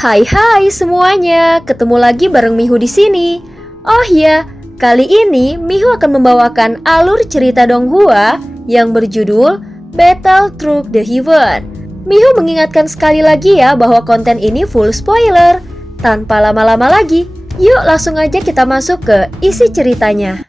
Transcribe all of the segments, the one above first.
Hai semuanya, ketemu lagi bareng Mihu di sini. Oh ya, kali ini Mihu akan membawakan alur cerita Donghua yang berjudul Battle Through the Heaven. Mihu mengingatkan sekali lagi ya bahwa konten ini full spoiler. Tanpa lama-lama lagi, yuk langsung aja kita masuk ke isi ceritanya.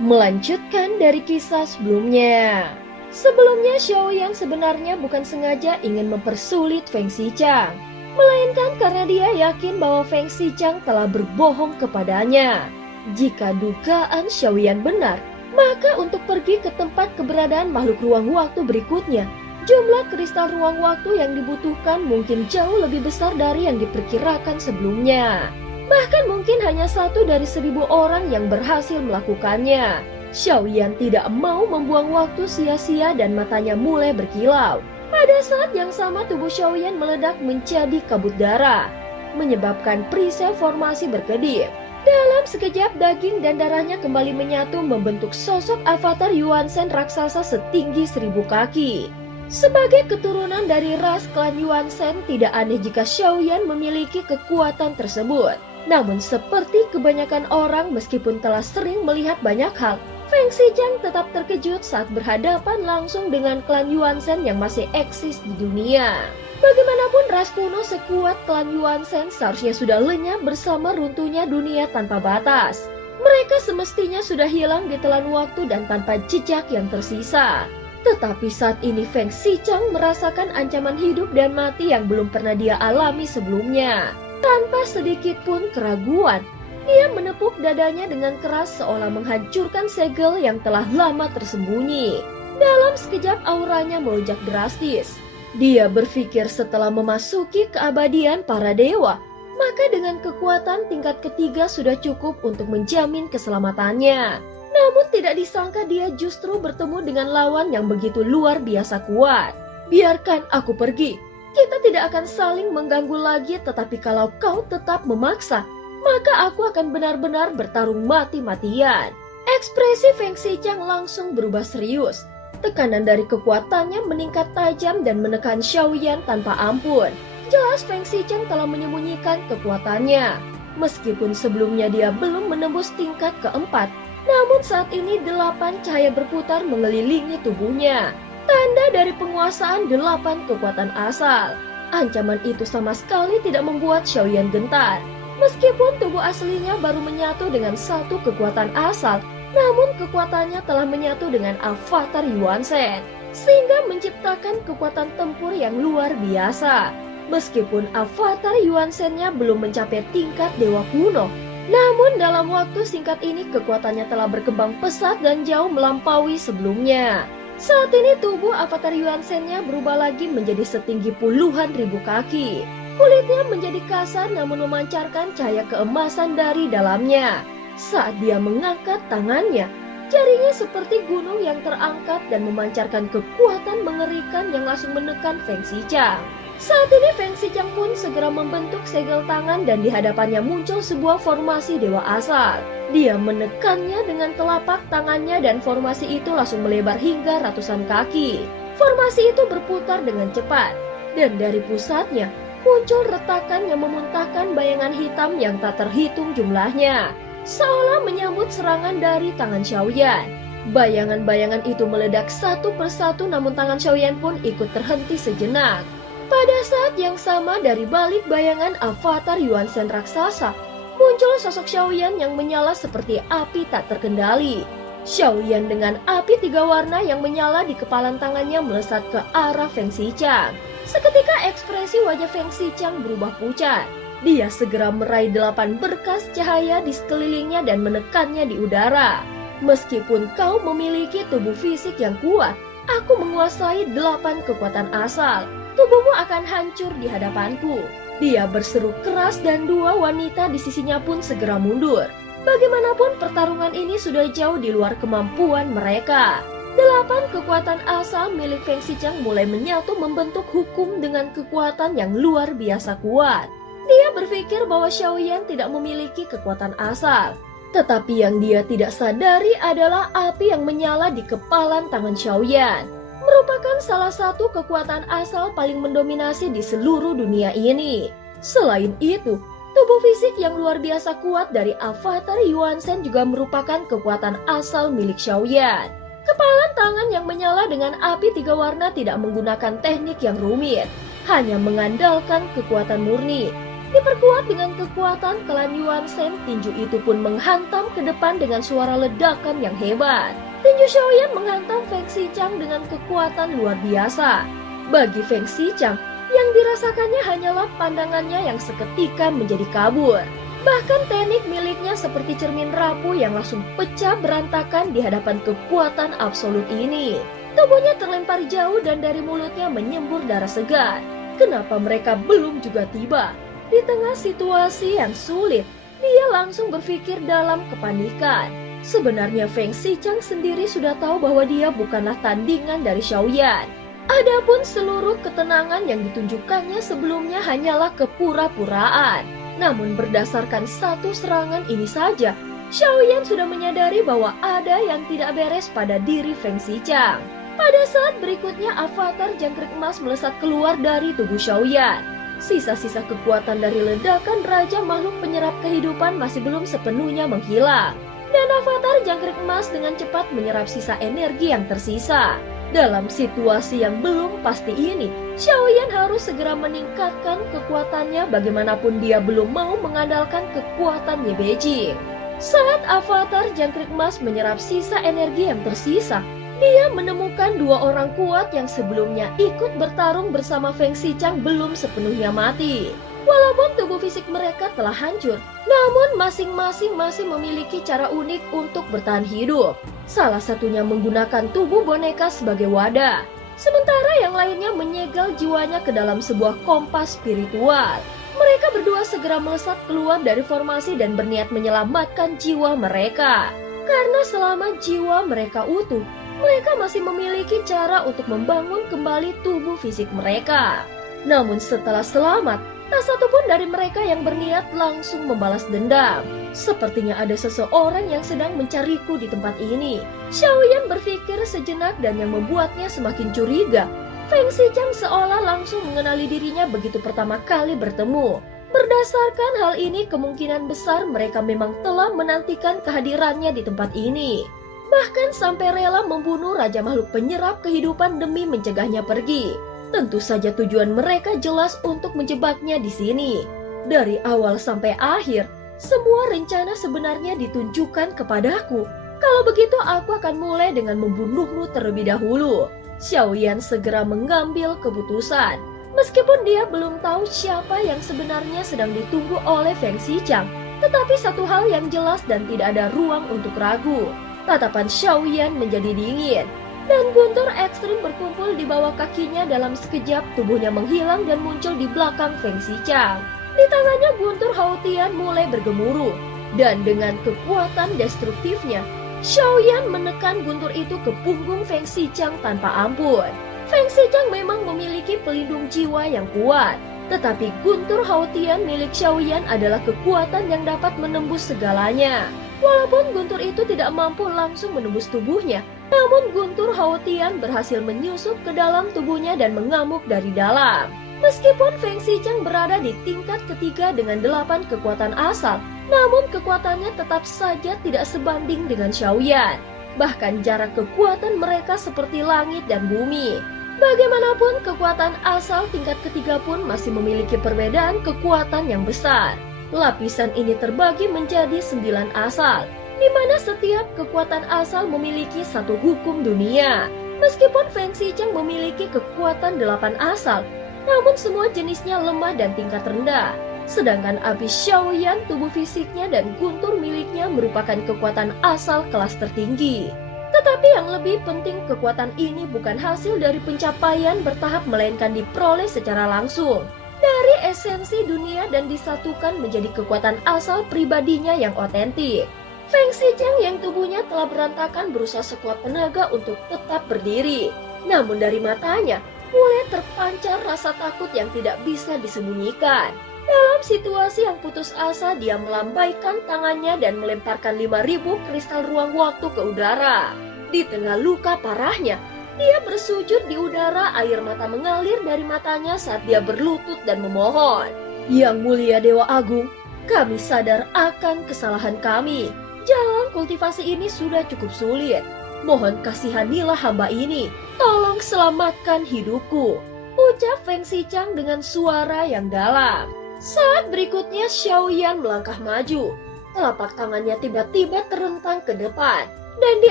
Melanjutkan dari kisah sebelumnya. Sebelumnya Xiaoyan sebenarnya bukan sengaja ingin mempersulit Feng Xichang, melainkan karena dia yakin bahwa Feng Xichang telah berbohong kepadanya. Jika dugaan Xiaoyan benar, maka untuk pergi ke tempat keberadaan makhluk ruang waktu berikutnya, jumlah kristal ruang waktu yang dibutuhkan mungkin jauh lebih besar dari yang diperkirakan sebelumnya. Bahkan mungkin hanya 1 dari 1.000 orang yang berhasil melakukannya. Xiaoyan tidak mau membuang waktu sia-sia dan matanya mulai berkilau. Pada saat yang sama tubuh Xiaoyan meledak menjadi kabut darah, menyebabkan perisai formasi berkedip. Dalam sekejap daging dan darahnya kembali menyatu membentuk sosok avatar Yuan Shen raksasa setinggi 1.000 kaki. Sebagai keturunan dari ras klan Yuan Shen, tidak aneh jika Xiaoyan memiliki kekuatan tersebut. Namun seperti kebanyakan orang meskipun telah sering melihat banyak hal, Feng Xichang tetap terkejut saat berhadapan langsung dengan klan Yuan Shen yang masih eksis di dunia. Bagaimanapun ras kuno sekuat klan Yuan Shen seharusnya sudah lenyap bersama runtuhnya dunia tanpa batas. Mereka semestinya sudah hilang di telan waktu dan tanpa jejak yang tersisa. Tetapi saat ini Feng Xichang merasakan ancaman hidup dan mati yang belum pernah dia alami sebelumnya. Tanpa sedikit pun keraguan, dia menepuk dadanya dengan keras seolah menghancurkan segel yang telah lama tersembunyi. Dalam sekejap auranya melonjak drastis. Dia berpikir setelah memasuki keabadian para dewa, maka dengan kekuatan tingkat ketiga sudah cukup untuk menjamin keselamatannya. Namun tidak disangka dia justru bertemu dengan lawan yang begitu luar biasa kuat. Biarkan aku pergi. Kita tidak akan saling mengganggu lagi, tetapi kalau kau tetap memaksa, maka aku akan benar-benar bertarung mati-matian. Ekspresi Feng Xichang langsung berubah serius. Tekanan dari kekuatannya meningkat tajam dan menekan Xiaoyan tanpa ampun. Jelas Feng Xichang telah menyembunyikan kekuatannya. Meskipun sebelumnya dia belum menembus tingkat keempat, namun saat ini 8 cahaya berputar mengelilingi tubuhnya. Tanda dari penguasaan 8 kekuatan asal. Ancaman itu sama sekali tidak membuat Xiaoyan gentar. Meskipun tubuh aslinya baru menyatu dengan 1 kekuatan asal, namun kekuatannya telah menyatu dengan avatar Yuan Shen, sehingga menciptakan kekuatan tempur yang luar biasa. Meskipun avatar Yuan Shen-nya belum mencapai tingkat dewa kuno, namun dalam waktu singkat ini kekuatannya telah berkembang pesat dan jauh melampaui sebelumnya. Saat ini tubuh avatar Yuan Shen-nya berubah lagi menjadi setinggi puluhan ribu kaki. Kulitnya menjadi kasar namun memancarkan cahaya keemasan dari dalamnya. Saat dia mengangkat tangannya, jarinya seperti gunung yang terangkat dan memancarkan kekuatan mengerikan yang langsung menekan Feng Xichang. Saat ini Feng Xichang pun segera membentuk segel tangan dan di hadapannya muncul sebuah formasi dewa asal. Dia menekannya dengan telapak tangannya dan formasi itu langsung melebar hingga ratusan kaki. Formasi itu berputar dengan cepat dan dari pusatnya muncul retakan yang memuntahkan bayangan hitam yang tak terhitung jumlahnya, seolah menyambut serangan dari tangan Xiaoyan. Bayangan-bayangan itu meledak satu persatu namun tangan Xiaoyan pun ikut terhenti sejenak. Pada saat yang sama dari balik bayangan avatar Yuan Shen raksasa, muncul sosok Xiaoyan yang menyala seperti api tak terkendali. Xiaoyan dengan api 3 warna yang menyala di kepalan tangannya melesat ke arah Feng Xichang. Seketika ekspresi wajah Feng Xichang berubah pucat. Dia segera meraih 8 berkas cahaya di sekelilingnya dan menekannya di udara. Meskipun kau memiliki tubuh fisik yang kuat, aku menguasai 8 kekuatan asal. Tubuhmu akan hancur di hadapanku. Dia berseru keras dan 2 wanita di sisinya pun segera mundur. Bagaimanapun pertarungan ini sudah jauh di luar kemampuan mereka. 8 kekuatan asal milik Feng Xichang mulai menyatu membentuk hukum dengan kekuatan yang luar biasa kuat. Dia berpikir bahwa Xiaoyan tidak memiliki kekuatan asal. Tetapi yang dia tidak sadari adalah api yang menyala di kepalan tangan Xiaoyan merupakan salah satu kekuatan asal paling mendominasi di seluruh dunia ini. Selain itu, tubuh fisik yang luar biasa kuat dari avatar Yuan Shen juga merupakan kekuatan asal milik Xiaoyan. Kepalan tangan yang menyala dengan api 3 warna tidak menggunakan teknik yang rumit, hanya mengandalkan kekuatan murni. Diperkuat dengan kekuatan klan Yuan Shen, tinju itu pun menghantam ke depan dengan suara ledakan yang hebat. Tinju Xiaoyan menghantam Feng Xiqiang dengan kekuatan luar biasa. Bagi Feng Xiqiang, yang dirasakannya hanyalah pandangannya yang seketika menjadi kabur. Bahkan teknik miliknya seperti cermin rapuh yang langsung pecah berantakan di hadapan kekuatan absolut ini. Tubuhnya terlempar jauh dan dari mulutnya menyembur darah segar. Kenapa mereka belum juga tiba? Di tengah situasi yang sulit, dia langsung berpikir dalam kepanikan. Sebenarnya Feng Xiqiang sendiri sudah tahu bahwa dia bukanlah tandingan dari Xiaoyan. Adapun seluruh ketenangan yang ditunjukkannya sebelumnya hanyalah kepura-puraan. Namun berdasarkan satu serangan ini saja, Xiaoyan sudah menyadari bahwa ada yang tidak beres pada diri Feng Xiqiang. Pada saat berikutnya, avatar jangkrik emas melesat keluar dari tubuh Xiaoyan. Sisa-sisa kekuatan dari ledakan Raja Makhluk Penyerap Kehidupan masih belum sepenuhnya menghilang. Dan avatar jangkrik emas dengan cepat menyerap sisa energi yang tersisa. Dalam situasi yang belum pasti ini, Xiaoyan harus segera meningkatkan kekuatannya bagaimanapun dia belum mau mengandalkan kekuatan Ye Beijing. Saat avatar jangkrik emas menyerap sisa energi yang tersisa, dia menemukan 2 orang kuat yang sebelumnya ikut bertarung bersama Feng Xiqiang belum sepenuhnya mati. Walaupun tubuh fisik mereka telah hancur, namun masing-masing masih memiliki cara unik untuk bertahan hidup. Salah satunya menggunakan tubuh boneka sebagai wadah, sementara yang lainnya menyegel jiwanya ke dalam sebuah kompas spiritual. Mereka berdua segera melesat keluar dari formasi dan berniat menyelamatkan jiwa mereka. Karena selama jiwa mereka utuh, mereka masih memiliki cara untuk membangun kembali tubuh fisik mereka. Namun setelah selamat, tak satu pun dari mereka yang berniat langsung membalas dendam. Sepertinya ada seseorang yang sedang mencariku di tempat ini. Xiaoyan berpikir sejenak dan yang membuatnya semakin curiga, Feng Xiqiang seolah langsung mengenali dirinya begitu pertama kali bertemu. Berdasarkan hal ini, kemungkinan besar mereka memang telah menantikan kehadirannya di tempat ini. Bahkan sampai rela membunuh Raja Makhluk Penyerap Kehidupan demi mencegahnya pergi. Tentu saja tujuan mereka jelas untuk menjebaknya di sini. Dari awal sampai akhir, semua rencana sebenarnya ditunjukkan kepadaku. Kalau begitu aku akan mulai dengan membunuhmu terlebih dahulu. Xiaoyan segera mengambil keputusan. Meskipun dia belum tahu siapa yang sebenarnya sedang ditunggu oleh Feng Xiqiang, tetapi satu hal yang jelas dan tidak ada ruang untuk ragu. Tatapan Xiaoyan menjadi dingin, dan guntur ekstrim berkumpul di bawah kakinya. Dalam sekejap tubuhnya menghilang dan muncul di belakang Feng Xiqiang. Di tangannya guntur Haotian mulai bergemuruh, dan dengan kekuatan destruktifnya, Xiaoyan menekan guntur itu ke punggung Feng Xiqiang tanpa ampun. Feng Xiqiang memang memiliki pelindung jiwa yang kuat, tetapi guntur Haotian milik Xiaoyan adalah kekuatan yang dapat menembus segalanya. Walaupun guntur itu tidak mampu langsung menembus tubuhnya, namun guntur Haotian berhasil menyusup ke dalam tubuhnya dan mengamuk dari dalam. Meskipun Feng Xiqiang berada di tingkat ketiga dengan 8 kekuatan asal, namun kekuatannya tetap saja tidak sebanding dengan Xiaoyan. Bahkan jarak kekuatan mereka seperti langit dan bumi. Bagaimanapun, kekuatan asal tingkat ketiga pun masih memiliki perbedaan kekuatan yang besar. Lapisan ini terbagi menjadi 9 asal, di mana setiap kekuatan asal memiliki satu hukum dunia. Meskipun Feng Xiqiang memiliki kekuatan 8 asal, namun semua jenisnya lemah dan tingkat rendah. Sedangkan api Xiaoyan, tubuh fisiknya dan guntur miliknya merupakan kekuatan asal kelas tertinggi. Tetapi yang lebih penting, kekuatan ini bukan hasil dari pencapaian bertahap, melainkan diperoleh secara langsung dari esensi dunia dan disatukan menjadi kekuatan asal pribadinya yang otentik. Feng Xiqiang yang tubuhnya telah berantakan berusaha sekuat tenaga untuk tetap berdiri. Namun dari matanya mulai terpancar rasa takut yang tidak bisa disembunyikan. Dalam situasi yang putus asa, dia melambaikan tangannya dan melemparkan 5.000 kristal ruang waktu ke udara. Di tengah luka parahnya, dia bersujud di udara, air mata mengalir dari matanya saat dia berlutut dan memohon. Yang mulia Dewa Agung, kami sadar akan kesalahan kami. Jalan kultivasi ini sudah cukup sulit. Mohon kasihanilah hamba ini. Tolong selamatkan hidupku, ucap Feng Xiqiang dengan suara yang dalam. Saat berikutnya Xiaoyan melangkah maju. Telapak tangannya tiba-tiba terentang ke depan. Dan di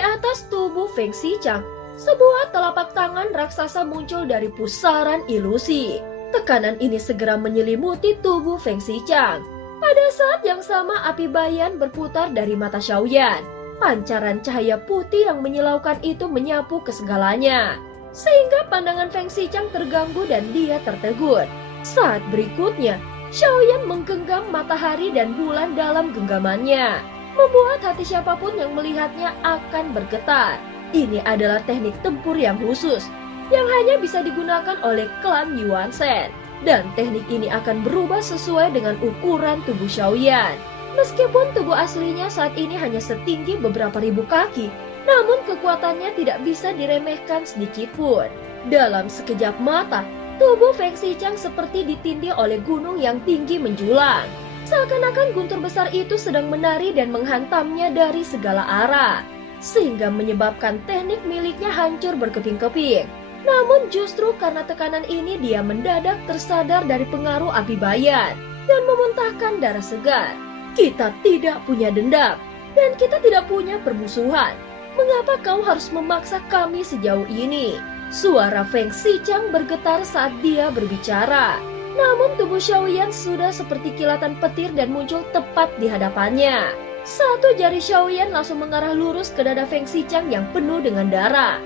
atas tubuh Feng Xiqiang, sebuah telapak tangan raksasa muncul dari pusaran ilusi. Tekanan ini segera menyelimuti tubuh Feng Xiqiang. Pada saat yang sama api bayan berputar dari mata Xiaoyan. Pancaran cahaya putih yang menyilaukan itu menyapu ke segalanya. Sehingga pandangan Feng Xiqiang terganggu dan dia tertegun. Saat berikutnya, Xiaoyan menggenggam matahari dan bulan dalam genggamannya, membuat hati siapapun yang melihatnya akan bergetar. Ini adalah teknik tempur yang khusus, yang hanya bisa digunakan oleh klan Yuan Shen. Dan teknik ini akan berubah sesuai dengan ukuran tubuh Xiaoyan. Meskipun tubuh aslinya saat ini hanya setinggi beberapa ribu kaki, namun kekuatannya tidak bisa diremehkan sedikitpun. Dalam sekejap mata, tubuh Feng Xiqiang seperti ditindih oleh gunung yang tinggi menjulang. Seakan-akan guntur besar itu sedang menari dan menghantamnya dari segala arah, sehingga menyebabkan teknik miliknya hancur berkeping-keping. Namun justru karena tekanan ini dia mendadak tersadar dari pengaruh api bayan dan memuntahkan darah segar. Kita tidak punya dendam dan kita tidak punya permusuhan. Mengapa kau harus memaksa kami sejauh ini? Suara Feng Xiqiang bergetar saat dia berbicara. Namun tubuh Xiaoyan sudah seperti kilatan petir dan muncul tepat di hadapannya. Satu jari Xiaoyan langsung mengarah lurus ke dada Feng Xiqiang yang penuh dengan darah.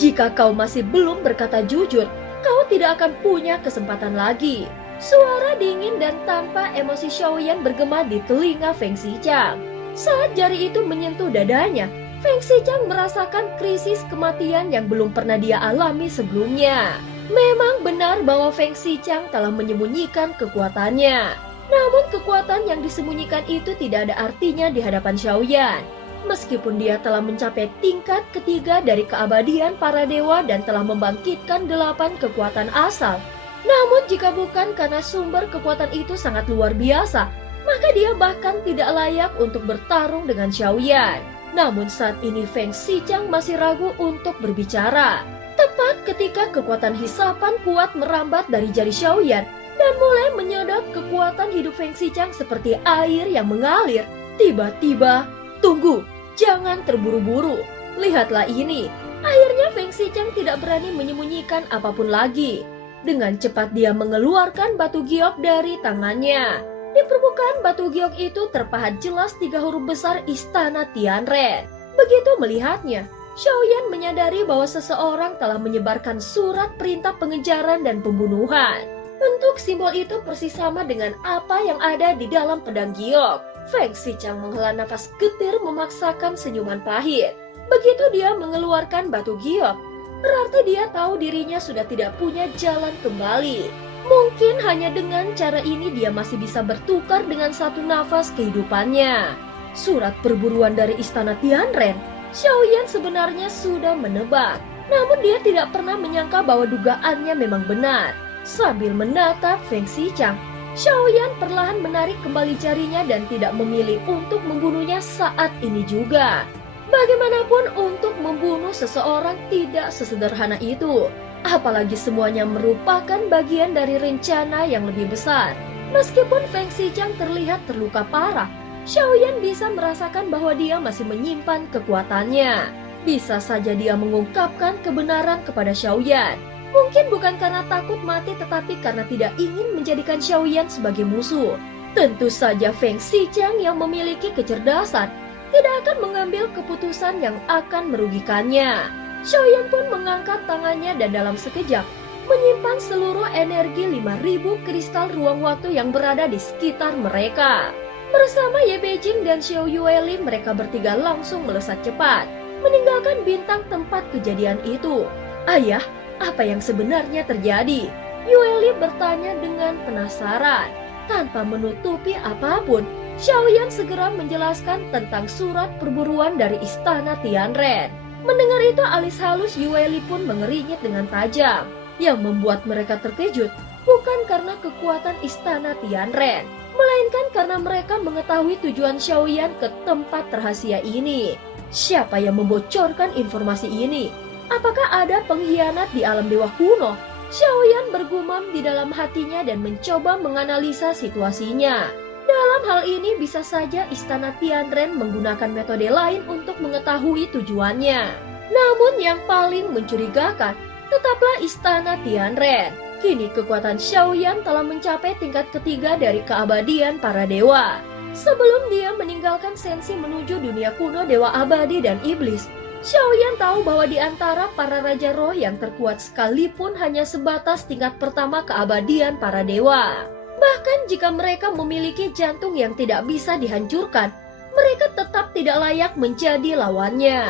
Jika kau masih belum berkata jujur, kau tidak akan punya kesempatan lagi. Suara dingin dan tanpa emosi Xiaoyan bergema di telinga Feng Xiqiang. Saat jari itu menyentuh dadanya, Feng Xiqiang merasakan krisis kematian yang belum pernah dia alami sebelumnya. Memang benar bahwa Feng Xiqiang telah menyembunyikan kekuatannya. Namun kekuatan yang disembunyikan itu tidak ada artinya di hadapan Xiaoyan. Meskipun dia telah mencapai tingkat ketiga dari keabadian para dewa dan telah membangkitkan 8 kekuatan asal. Namun jika bukan karena sumber kekuatan itu sangat luar biasa, maka dia bahkan tidak layak untuk bertarung dengan Xiaoyan. Namun saat ini Feng Xiqiang masih ragu untuk berbicara. Tepat ketika kekuatan hisapan kuat merambat dari jari Xiaoyan dan mulai menyedot kekuatan hidup Feng Xiqiang seperti air yang mengalir. Tiba-tiba, tunggu, jangan terburu-buru. Lihatlah ini. Akhirnya Feng Xiqiang tidak berani menyembunyikan apapun lagi. Dengan cepat dia mengeluarkan batu giok dari tangannya. Di permukaan batu giok itu terpahat jelas 3 huruf besar Istana Tianren. Begitu melihatnya, Xiaoyan menyadari bahwa seseorang telah menyebarkan surat perintah pengejaran dan pembunuhan. Bentuk simbol itu persis sama dengan apa yang ada di dalam pedang giok. Feng Xiqiang menghela nafas getir memaksakan senyuman pahit. Begitu dia mengeluarkan batu giok, berarti dia tahu dirinya sudah tidak punya jalan kembali. Mungkin hanya dengan cara ini dia masih bisa bertukar dengan satu nafas kehidupannya. Surat perburuan dari Istana Tianren, Xiaoyan sebenarnya sudah menebak. Namun dia tidak pernah menyangka bahwa dugaannya memang benar. Sambil menatap Feng Xiqiang, Xiaoyan perlahan menarik kembali jarinya dan tidak memilih untuk membunuhnya saat ini juga. Bagaimanapun untuk membunuh seseorang tidak sesederhana itu. Apalagi semuanya merupakan bagian dari rencana yang lebih besar. Meskipun Feng Xiqiang terlihat terluka parah, Xiaoyan bisa merasakan bahwa dia masih menyimpan kekuatannya. Bisa saja dia mengungkapkan kebenaran kepada Xiaoyan. Mungkin bukan karena takut mati tetapi karena tidak ingin menjadikan Xiaoyan sebagai musuh. Tentu saja Feng Xiqiang yang memiliki kecerdasan tidak akan mengambil keputusan yang akan merugikannya. Xiaoyan pun mengangkat tangannya dan dalam sekejap menyimpan seluruh energi 5.000 kristal ruang waktu yang berada di sekitar mereka. Bersama Ye Beijing dan Xiao Yueli, mereka bertiga langsung melesat cepat, meninggalkan bintang tempat kejadian itu. Ayah, apa yang sebenarnya terjadi? Yueli bertanya dengan penasaran. Tanpa menutupi apapun, Xiaoyan segera menjelaskan tentang surat perburuan dari istana Tianren. Mendengar itu, alis halus Yueli pun mengeringit dengan tajam. Yang membuat mereka terkejut bukan karena kekuatan istana Tianren, melainkan karena mereka mengetahui tujuan Xiaoyan ke tempat rahasia ini. Siapa yang membocorkan informasi ini? Apakah ada pengkhianat di alam dewa kuno? Xiaoyan bergumam di dalam hatinya dan mencoba menganalisa situasinya. Dalam hal ini bisa saja istana Tianren menggunakan metode lain untuk mengetahui tujuannya. Namun yang paling mencurigakan tetaplah istana Tianren. Kini kekuatan Xiaoyan telah mencapai tingkat ketiga dari keabadian para dewa. Sebelum dia meninggalkan Sensi menuju dunia kuno dewa abadi dan iblis, Xiaoyan tahu bahwa di antara para raja roh yang terkuat sekalipun hanya sebatas tingkat pertama keabadian para dewa. Bahkan jika mereka memiliki jantung yang tidak bisa dihancurkan, mereka tetap tidak layak menjadi lawannya.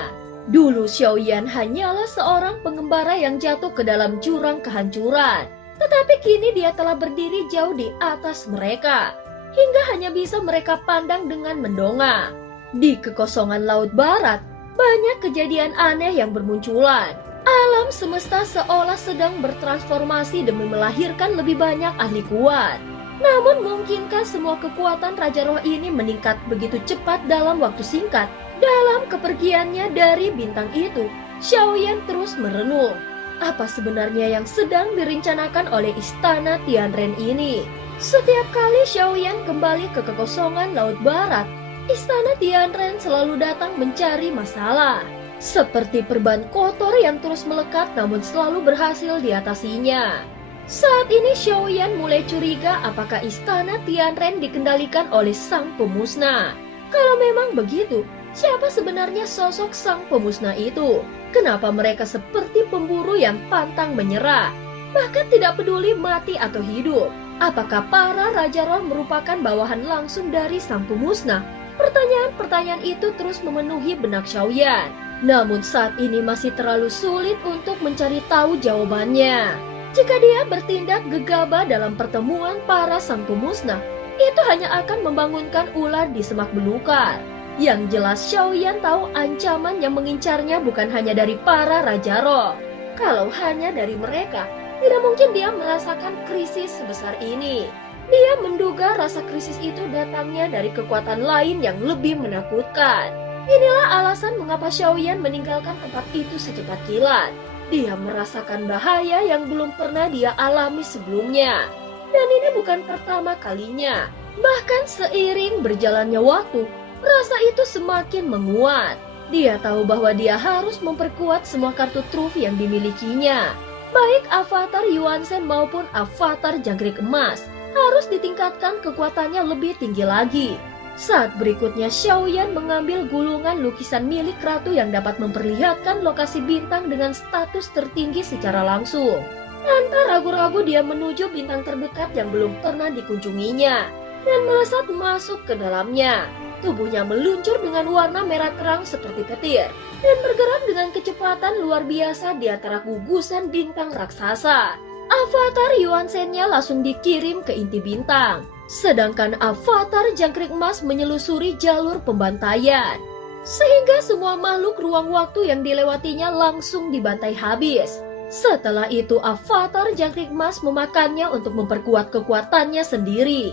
Dulu Xiaoyan hanyalah seorang pengembara yang jatuh ke dalam jurang kehancuran. Tetapi kini dia telah berdiri jauh di atas mereka, hingga hanya bisa mereka pandang dengan mendongak. Di kekosongan Laut Barat, banyak kejadian aneh yang bermunculan. Alam semesta seolah sedang bertransformasi demi melahirkan lebih banyak ahli kuat. Namun mungkinkah semua kekuatan Raja Roh ini meningkat begitu cepat dalam waktu singkat? Dalam kepergiannya dari bintang itu, Xiaoyan terus merenung. Apa sebenarnya yang sedang direncanakan oleh istana Tianren ini? Setiap kali Xiaoyan kembali ke kekosongan Laut Barat, istana Tianren selalu datang mencari masalah. Seperti perban kotor yang terus melekat namun selalu berhasil diatasinya. Saat ini Xiaoyan mulai curiga apakah istana Tianren dikendalikan oleh sang pemusnah. Kalau memang begitu, siapa sebenarnya sosok sang pemusnah itu? Kenapa mereka seperti pemburu yang pantang menyerah, bahkan tidak peduli mati atau hidup? Apakah para Raja Roh merupakan bawahan langsung dari sang pemusnah? Pertanyaan-pertanyaan itu terus memenuhi benak Xiaoyan. Namun saat ini masih terlalu sulit untuk mencari tahu jawabannya. Jika dia bertindak gegabah dalam pertemuan para sang pemusnah, itu hanya akan membangunkan ular di semak belukar. Yang jelas Xiaoyan tahu ancaman yang mengincarnya bukan hanya dari para Raja Roh. Kalau hanya dari mereka, tidak mungkin dia merasakan krisis sebesar ini. Dia menduga rasa krisis itu datangnya dari kekuatan lain yang lebih menakutkan. Inilah alasan mengapa Xiaoyan meninggalkan tempat itu secepat kilat. Dia merasakan bahaya yang belum pernah dia alami sebelumnya. Dan ini bukan pertama kalinya. Bahkan seiring berjalannya waktu, rasa itu semakin menguat. Dia tahu bahwa dia harus memperkuat semua kartu truf yang dimilikinya. Baik avatar Yuansen maupun avatar jangkrik emas harus ditingkatkan kekuatannya lebih tinggi lagi. Saat berikutnya Xiaoyan mengambil gulungan lukisan milik ratu yang dapat memperlihatkan lokasi bintang dengan status tertinggi secara langsung. Tanpa ragu-ragu dia menuju bintang terdekat yang belum pernah dikunjunginya dan melesat masuk ke dalamnya. Tubuhnya meluncur dengan warna merah terang seperti petir dan bergerak dengan kecepatan luar biasa di antara gugusan bintang raksasa. Avatar Yuansen-nya langsung dikirim ke inti bintang, sedangkan avatar jangkrik emas menyelusuri jalur pembantaian. Sehingga semua makhluk ruang waktu yang dilewatinya langsung dibantai habis. Setelah itu avatar jangkrik emas memakannya untuk memperkuat kekuatannya sendiri.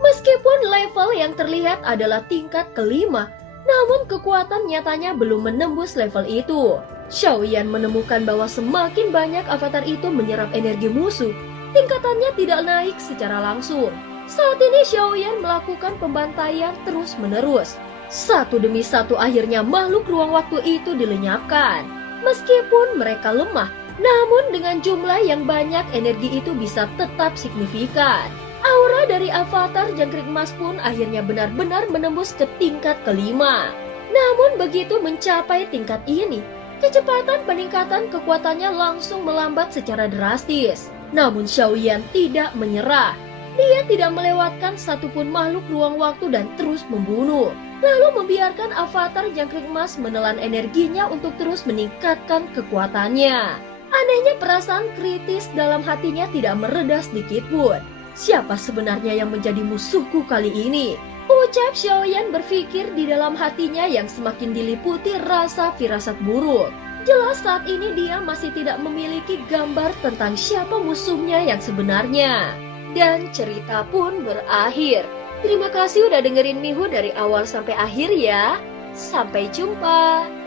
Meskipun level yang terlihat adalah tingkat kelima, namun kekuatan nyatanya belum menembus level itu. Xiaoyan menemukan bahwa semakin banyak avatar itu menyerap energi musuh, tingkatannya tidak naik secara langsung. Saat ini Xiaoyan melakukan pembantaian terus-menerus. Satu demi satu akhirnya makhluk ruang waktu itu dilenyapkan. Meskipun mereka lemah, namun dengan jumlah yang banyak energi itu bisa tetap signifikan. Aura dari avatar jangkrik emas pun akhirnya benar-benar menembus ke tingkat kelima. Namun begitu mencapai tingkat ini, kecepatan peningkatan kekuatannya langsung melambat secara drastis. Namun Xiaoyan tidak menyerah. Dia tidak melewatkan satupun makhluk ruang waktu dan terus membunuh. Lalu membiarkan avatar jangkrik emas menelan energinya untuk terus meningkatkan kekuatannya. Anehnya perasaan kritis dalam hatinya tidak mereda sedikit pun. Siapa sebenarnya yang menjadi musuhku kali ini? Ucap Xiaoyan berpikir di dalam hatinya yang semakin diliputi rasa firasat buruk. Jelas saat ini dia masih tidak memiliki gambar tentang siapa musuhnya yang sebenarnya. Dan cerita pun berakhir. Terima kasih udah dengerin Mihu dari awal sampai akhir ya. Sampai jumpa.